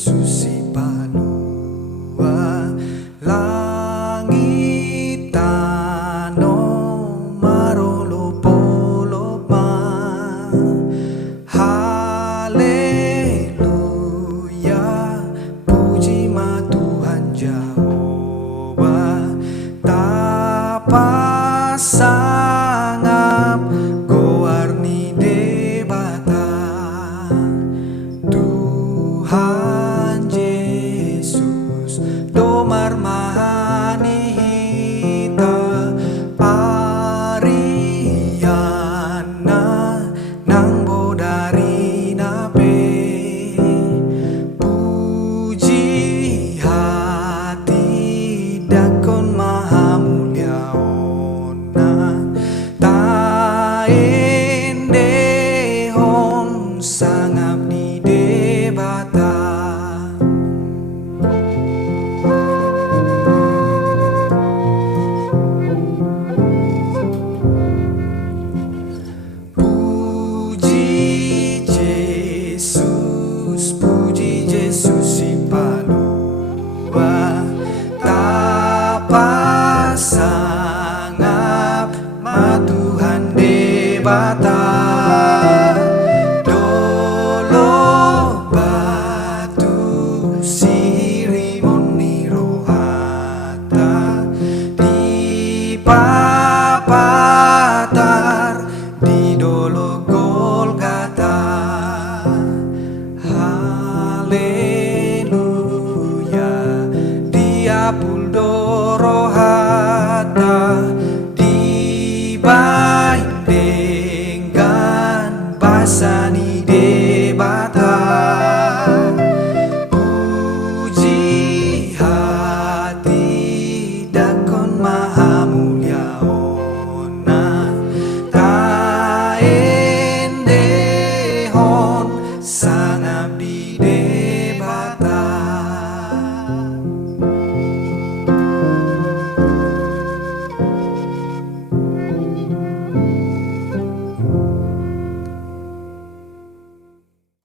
Yesus si palua langit tano marolo poloma haleluya puji ma Tuhan Jehovah tapasangap gowarni debata Tuhan Yesus domar mahani hita ariana nang bodari nape puji hati dakon maha mulia ona taende hon sangap ni debata puji Yesus si palua tapasangap ma Tuhan debata dolo batu sirimoni rohata di papatar di dolo Golgata haleluya dia puldoro